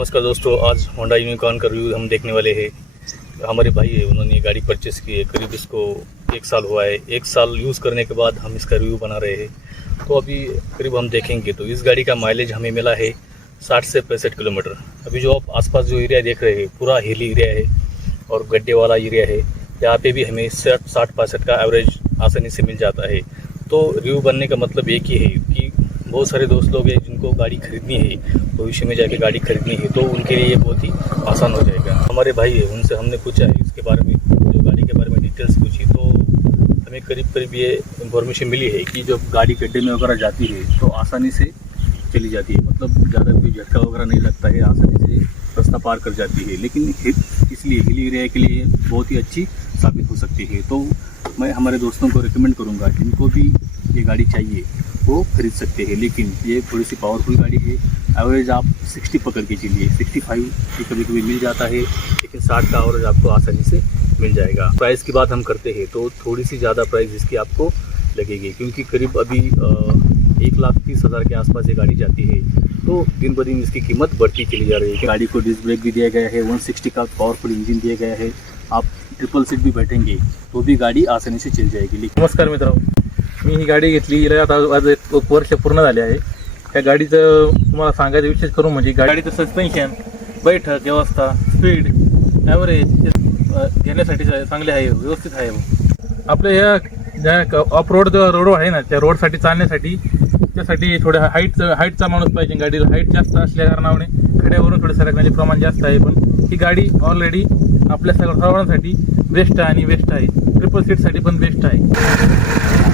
नमस्कार दोस्तों, आज होंडा यूनिकॉर्न का रिव्यू हम देखने वाले हैं। हमारे भाई है, उन्होंने ये गाड़ी परचेस की है। करीब इसको 1 साल हुआ है। 1 साल यूज़ करने के बाद हम इसका रिव्यू बना रहे हैं। तो अभी करीब हम देखेंगे तो इस गाड़ी का माइलेज हमें मिला है 60 से 65 किलोमीटर। अभी जो आप आसपास जो एरिया देख रहे हैं पूरा हिली एरिया है और गड्ढे वाला एरिया है। यहाँ पे भी हमें 60-65 का एवरेज आसानी से मिल जाता है। तो रिव्यू बनने का मतलब एक ही है कि बहुत सारे दोस्त लोग हैं जिनको गाड़ी खरीदनी है, भविष्य में जाके गाड़ी खरीदनी है, तो उनके लिए ये बहुत ही आसान हो जाएगा। हमारे भाई है, उनसे हमने पूछा है इसके बारे में, जो गाड़ी के बारे में डिटेल्स पूछी, तो हमें करीब ये इन्फॉर्मेशन मिली है कि जब गाड़ी गड्ढे में वगैरह जाती है तो आसानी से चली जाती है, मतलब ज़्यादा कोई झटका वगैरह नहीं लगता है, आसानी से रास्ता पार कर जाती है। लेकिन इसलिए हिली एरिया के लिए बहुत ही अच्छी साबित हो सकती है। तो मैं हमारे दोस्तों को रिकमेंड करूँगा, जिनको भी ये गाड़ी चाहिए वो खरीद सकते हैं। लेकिन ये थोड़ी सी पावरफुल गाड़ी है। एवरेज आप 60 पकड़ के चलिए, 65 भी कभी कभी मिल जाता है, लेकिन 60 का एवरेज आपको आसानी से मिल जाएगा। प्राइस की बात हम करते हैं तो थोड़ी सी ज़्यादा प्राइस इसकी आपको लगेगी, क्योंकि करीब अभी 1,30,000 के आसपास ये गाड़ी जाती है। तो दिन ब दिन इसकी कीमत बढ़ती चली जा रही है। गाड़ी को डिस्क ब्रेक भी दिया गया है, 160 का पावरफुल इंजन दिया गया है। आप ट्रिपल सीट भी बैठेंगे तो भी गाडी आसानी से चल जाएगी। नमस्कार मित्रांनो, मी ही गाडी घेतली, हिला आता आज 1 वर्ष पूर्ण झाले आहे। त्या गाडीचं तुम्हाला सांगायचं विशेष करून म्हणजे गाडीचं सस्पेन्शन, बैठक व्यवस्था, स्पीड, ॲव्हरेज घेण्यासाठी चांगले आहे, व्यवस्थित आहे। आपल्या या ज्या ऑफ रोड जो रोड आहे ना, त्या रोडसाठी चालण्यासाठी त्यासाठी थोड्या हाईटचा माणूस पाहिजे। गाडीला हाईट जास्त असल्या कारणाने खड्यावरून थोडे सरकण्याचे प्रमाण जास्त आहे, पण ही गाडी ऑलरेडी आपल्या सर्वांसाठी बेस्ट आहे आणि बेस्ट आहे। ट्रिपल सीटसाठी पण बेस्ट आहे।